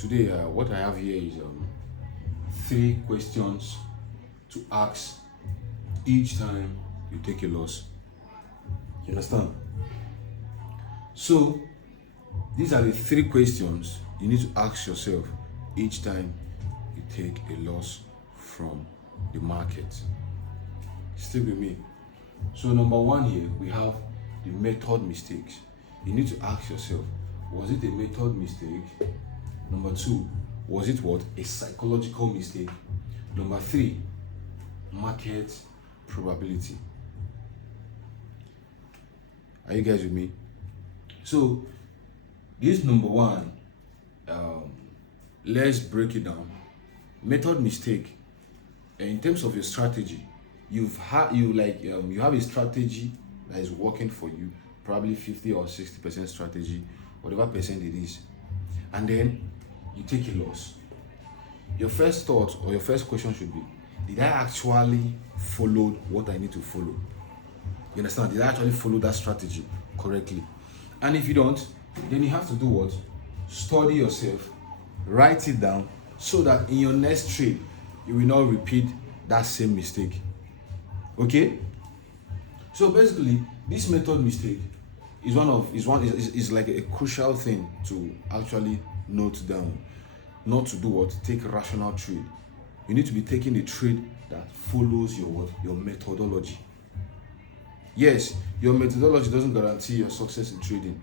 Today, what I have here is three questions to ask each time you take a loss. You understand? So, these are the three questions you need to ask yourself each time you take a loss from the market. Stick with me. So, number one here, we have the method mistakes. You need to ask yourself, was it a method mistake? Number two, was it what? A psychological mistake? Number three, market probability. Are you guys with me? So, this number one, let's break it down. Method mistake. In terms of your strategy, you have a strategy that is working for you, probably 50 or 60% strategy, whatever percent it is, and then you take a loss. Your first thought or your first question should be, did I actually follow what I need to follow? You understand? Did I actually follow that strategy correctly? And if you don't, then you have to do what? Study yourself, write it down, so that in your next trade, you will not repeat that same mistake. Okay? So basically, this method mistake is like a crucial thing to actually note down. Not to do what? Take rational trade. You need to be taking a trade that follows your methodology. Yes, your methodology doesn't guarantee your success in trading.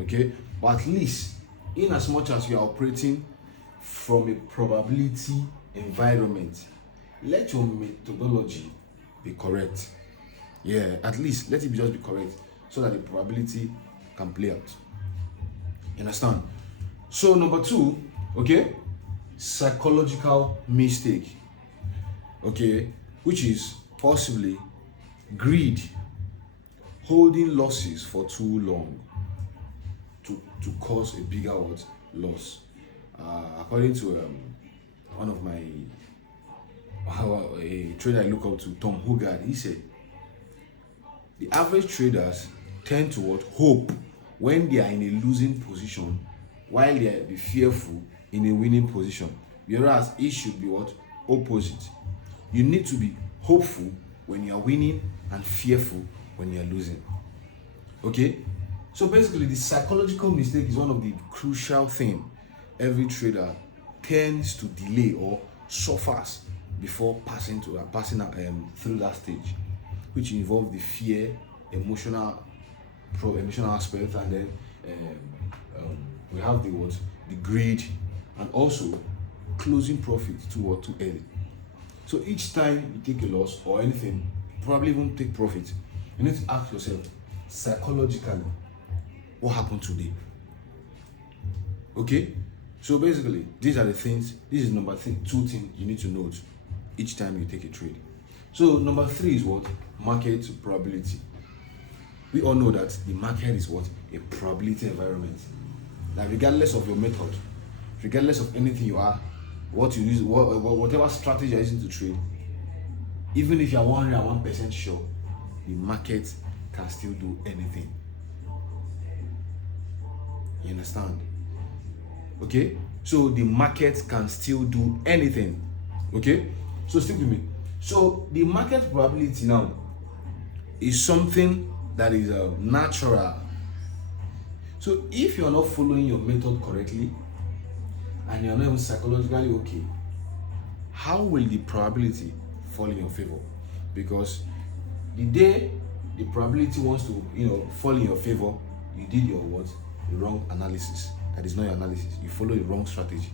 Okay? But at least, in as much as you are operating from a probability environment, let your methodology be correct. Yeah, at least let it just be correct so that the probability can play out. You understand? So number two, okay, psychological mistake, okay, which is possibly greed, holding losses for too long to cause a bigger loss. According to one of a trader I look up to, Tom Hogarth, he said the average traders tend to hope when they are in a losing position, while they be fearful in a winning position. Whereas it should be opposite. You need to be hopeful when you are winning and fearful when you are losing. Okay? So basically, the psychological mistake is one of the crucial things every trader tends to delay or suffers before passing through that stage, which involves the fear, emotional aspect, and then we have the greed, and also closing profit too early. So each time you take a loss or anything, probably even take profit, you need to ask yourself psychologically, what happened today? Okay? So basically, these are the things. This is two things you need to note each time you take a trade. So number three is what? Market probability. We all know that the market is what? A probability environment. That regardless of your method, regardless of anything you are, what you use, whatever strategy you're using to trade, even if you're 101% sure, the market can still do anything. You understand? Okay? So the market can still do anything. Okay? So stick with me. So the market probability now is something that is natural. So if you're not following your method correctly and you're not even psychologically okay, how will the probability fall in your favor? Because the day the probability wants to fall in your favor, you did your the wrong analysis. That is not your analysis. You follow the wrong strategy.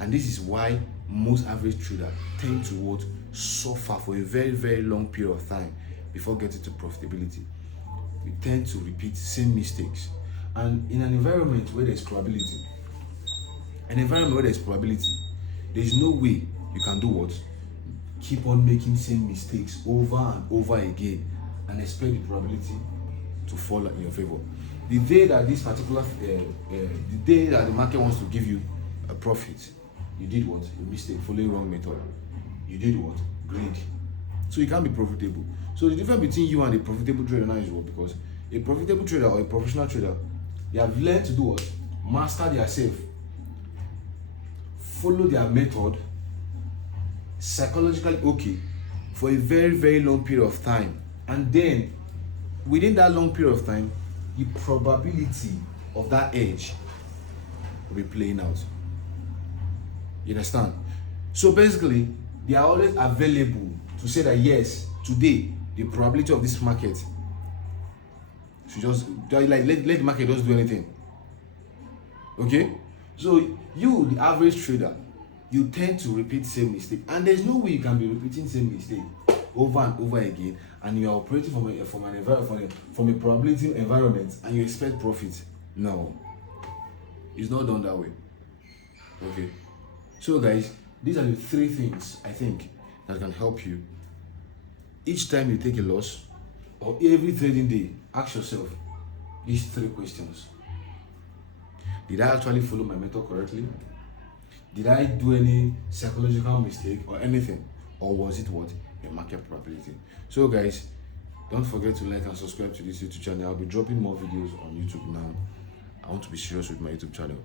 And this is why most average traders tend to suffer for a very, very long period of time before getting to profitability. We tend to repeat same mistakes. And in an environment where there's probability, there is no way you can do keep on making same mistakes over and over again and expect the probability to fall in your favor. The day that the day that the market wants to give you a profit, you did a mistake, following wrong method. You did greed. So you can't be profitable. So the difference between you and a profitable trader now is because a profitable trader or a professional trader, they have learned to do master yourself, follow their method psychologically okay for a very, very long period of time, and then within that long period of time, the probability of that edge will be playing out. You understand? So basically, they are always available to say that yes, today the probability of this market should just like let the market just do anything. Okay? So you, the average trader, you tend to repeat the same mistake, and there's no way you can be repeating the same mistake over and over again, and you are operating from a probability environment, and you expect profit. No, it's not done that way. Okay, so guys, these are the 3 things I think that can help you. Each time you take a loss, or every trading day, ask yourself these 3 questions. Did I actually follow my method correctly? Did I do any psychological mistake or anything? Or was it what? A market probability. So guys, don't forget to like and subscribe to this YouTube channel. I'll be dropping more videos on YouTube now. I want to be serious with my YouTube channel.